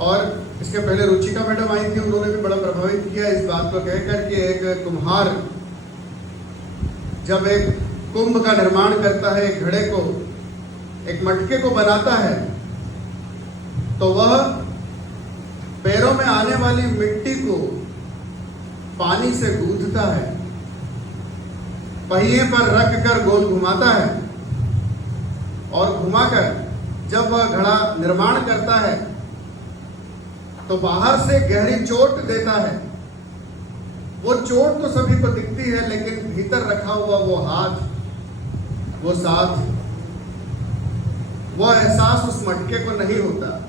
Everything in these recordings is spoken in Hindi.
और इसके पहले रुचिका मैडम आई थी, उन्होंने भी बड़ा प्रभावित किया इस बात को कहकर कि एक कुम्हार जब एक कुंभ का निर्माण करता है, एक घड़े को, एक मटके को बनाता है, तो वह पैरों में आने वाली मिट्टी को पानी से गूंथता है, पहिए पर रख कर गोल घुमाता है और घुमाकर जब वह घड़ा निर्माण करता है तो बाहर से गहरी चोट देता है। वो चोट तो सभी को दिखती है, लेकिन भीतर रखा हुआ वो हाथ, वो साथ, वो एहसास उस मटके को नहीं होता।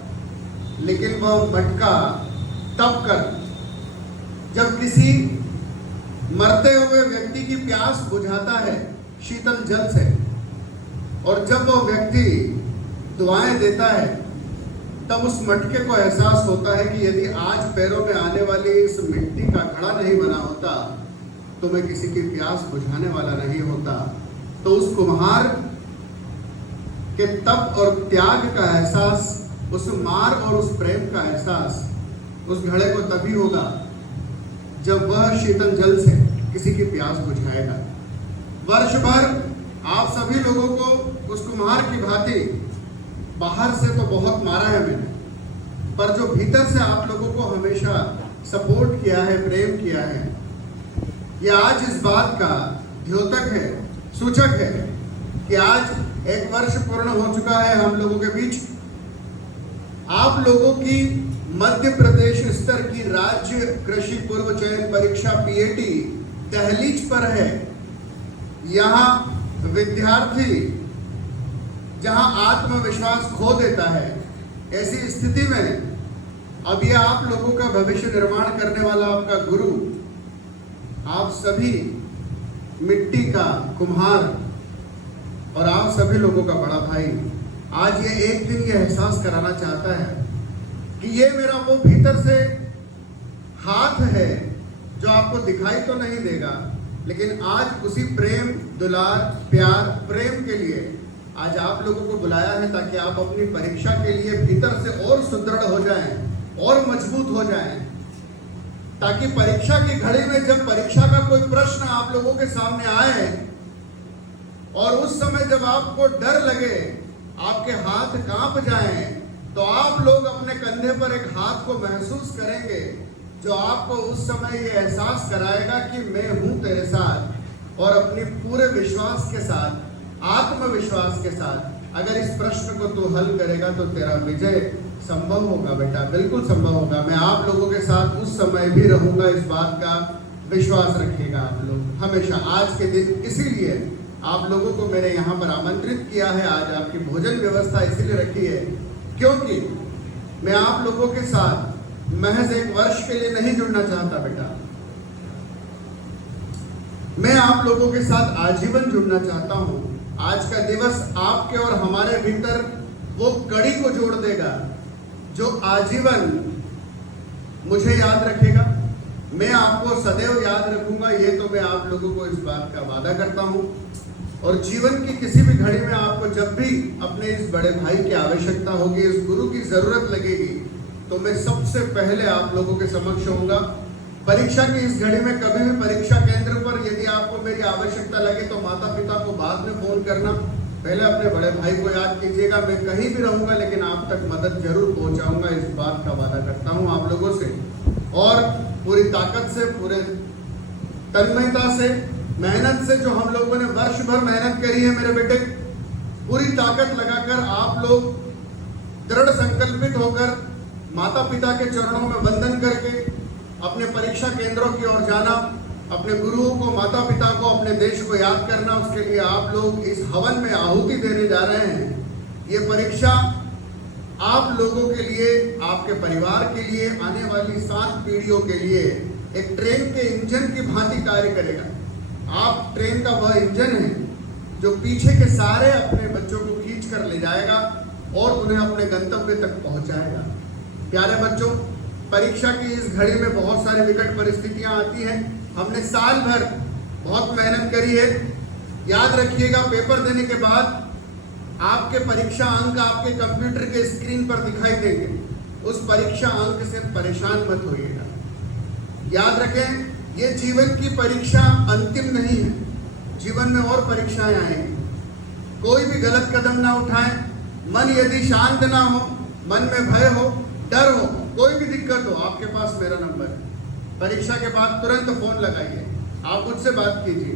लेकिन वह मटका तब कर जब किसी मरते हुए व्यक्ति की प्यास बुझाता है शीतल जल से, और जब वह व्यक्ति दुआएं देता है, तब उस मटके को एहसास होता है कि यदि आज पैरों में आने वाली इस मिट्टी का घड़ा नहीं बना होता तो मैं किसी की प्यास बुझाने वाला नहीं होता। तो उस कुम्हार के तप और त्याग का एहसास, उस मार और उस प्रेम का एहसास उस घड़े को तभी होगा जब वह शीतल जल से किसी की प्यास बुझाएगा। वर्ष भर आप सभी लोगों को उस कुम्हार की भांति बाहर से तो बहुत मारा है मैंने, पर जो भीतर से आप लोगों को हमेशा सपोर्ट किया है, प्रेम किया है, यह आज इस बात का द्योतक है, सूचक है कि आज 1 वर्ष पूर्ण हो चुका है हम लोगों के बीच। आप लोगों की मध्य प्रदेश स्तर की राज्य कृषि पूर्व चयन परीक्षा पीएटी दहलीज पर है। यहाँ विद्यार्थी जहां आत्मविश्वास खो देता है, ऐसी स्थिति में अब यह आप लोगों का भविष्य निर्माण करने वाला आपका गुरु, आप सभी मिट्टी का कुम्हार और आप सभी लोगों का बड़ा भाई, आज ये एक दिन ये एहसास कराना चाहता है कि ये मेरा वो भीतर से हाथ है जो आपको दिखाई तो नहीं देगा, लेकिन आज उसी प्रेम, दुलार, प्यार, प्रेम के लिए आज आप लोगों को बुलाया है ताकि आप अपनी परीक्षा के लिए भीतर से और सुदृढ़ हो जाएं और मजबूत हो जाएं, ताकि परीक्षा की घड़ी में जब परीक्षा का कोई प्रश्न आप लोगों के सामने आए और उस समय जब आपको डर लगे, आपके हाथ कांप जाएं, तो आप लोग अपने कंधे पर एक हाथ को महसूस करेंगे जो आपको उस समय ये एहसास कराएगा कि मैं हूं तेरे साथ, और अपनी पूरे विश्वास के साथ, आत्मविश्वास के साथ अगर इस प्रश्न को तू हल करेगा तो तेरा विजय संभव होगा बेटा, बिल्कुल संभव होगा। मैं आप लोगों के साथ उस समय भी रहूंगा, इस बात का विश्वास रखिएगा आप लोग हमेशा। आज के दिन इसीलिए आप लोगों को मैंने यहाँ पर आमंत्रित किया है, आज आपकी भोजन व्यवस्था इसीलिए रखी है क्योंकि मैं आप लोगों के साथ महज 1 वर्ष के लिए नहीं जुड़ना चाहता बेटा, मैं आप लोगों के साथ आजीवन जुड़ना चाहता हूं। आज का दिवस आपके और हमारे भीतर वो कड़ी को जोड़ देगा जो आजीवन मुझे याद रखेगा, मैं आपको सदैव याद रखूंगा, ये तो मैं आप लोगों को इस बात का वादा करता हूं। और जीवन की किसी भी घड़ी में आपको जब भी अपने इस बड़े भाई की आवश्यकता होगी, इस गुरु की जरूरत लगेगी, तो मैं सबसे पहले आप लोगों के समक्ष होऊंगा। परीक्षा की इस घड़ी में कभी भी परीक्षा केंद्र पर यदि आपको मेरी आवश्यकता लगे तो माता पिता को बाद में फोन करना, पहले अपने बड़े भाई को याद कीजिएगा। मैं कहीं भी रहूंगा लेकिन आप तक मदद जरूर पहुंचाऊंगा, इस बात का वादा करता हूं आप लोगों से। और पूरी ताकत से, पूरे तन्मयता से, मेहनत से, जो हम लोगों ने वर्ष भर मेहनत करी है मेरे बेटे, पूरी ताकत लगाकर आप लोग दृढ़ संकल्पित होकर माता पिता के चरणों में वंदन करके अपने परीक्षा केंद्रों की ओर जाना, अपने गुरुओं को, माता पिता को, अपने देश को याद करना, उसके लिए आप लोग इस हवन में आहुति देने जा रहे हैं। ये परीक्षा आप लोगों के लिए, आपके परिवार के लिए, आने वाली 7 पीढ़ियों के लिए एक ट्रेन के इंजन की भांति कार्य करेगा। आप ट्रेन का वह इंजन है जो पीछे के सारे अपने बच्चों को खींच कर ले जाएगा और उन्हें अपने गंतव्य तक पहुंचाएगा। प्यारे बच्चों, परीक्षा की इस घड़ी में बहुत सारी विकट परिस्थितियां आती हैं। हमने साल भर बहुत मेहनत करी है। याद रखिएगा, पेपर देने के बाद आपके परीक्षा अंक आपके कंप्यूटर के स्क्रीन पर दिखाई देंगे। उस परीक्षा अंक से परेशान मत होइएगा। याद रखें, ये जीवन की परीक्षा अंतिम नहीं है, जीवन में और परीक्षाएं आएंगी। कोई भी गलत कदम ना उठाएं। मन यदि शांत ना हो, मन में भय हो, डर हो, कोई भी दिक्कत हो, आपके पास मेरा नंबर है। परीक्षा के बाद तुरंत फोन लगाइए, आप मुझसे बात कीजिए,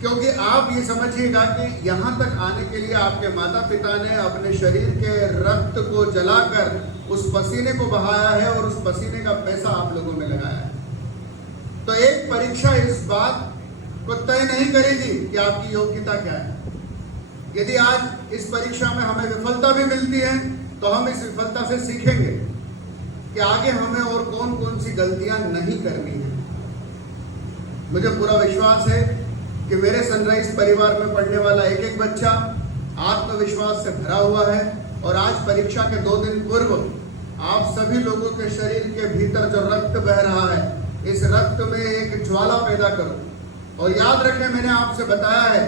क्योंकि आप ये समझिएगा कि यहाँ तक आने के लिए आपके माता पिता ने अपने शरीर के रक्त को जलाकर उस पसीने को बहाया है और उस पसीने का पैसा आप लोगों में लगाया है। तो एक परीक्षा इस बात को तय नहीं करेगी कि आपकी योग्यता क्या है। यदि आज इस परीक्षा में हमें विफलता भी मिलती है तो हम इस विफलता से सीखेंगे कि आगे हमें और कौन कौन सी गलतियां नहीं करनी है। मुझे पूरा विश्वास है कि मेरे सनराइज परिवार में पढ़ने वाला एक एक बच्चा आत्मविश्वास से भरा हुआ है और आज परीक्षा के 2 दिन पूर्व आप सभी लोगों के शरीर के भीतर जो रक्त बह रहा है, इस रक्त में एक ज्वाला पैदा करो। और याद रखें, मैंने आपसे बताया है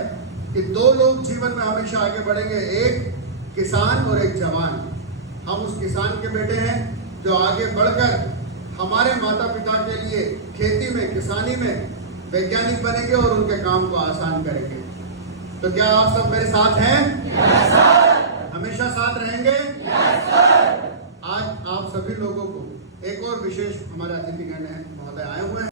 कि 2 लोग जीवन में हमेशा आगे बढ़ेंगे, एक किसान और एक जवान। हम उस किसान के बेटे हैं जो आगे बढ़कर हमारे माता पिता के लिए खेती में, किसानी में वैज्ञानिक बनेंगे और उनके काम को आसान करेंगे। तो क्या आप सब मेरे साथ हैं? Yes, sir. हमेशा साथ रहेंगे? Yes, sir. आज आप सभी लोगों को एक और विशेष हमारे अतिथिगण महोदय आए हुए हैं।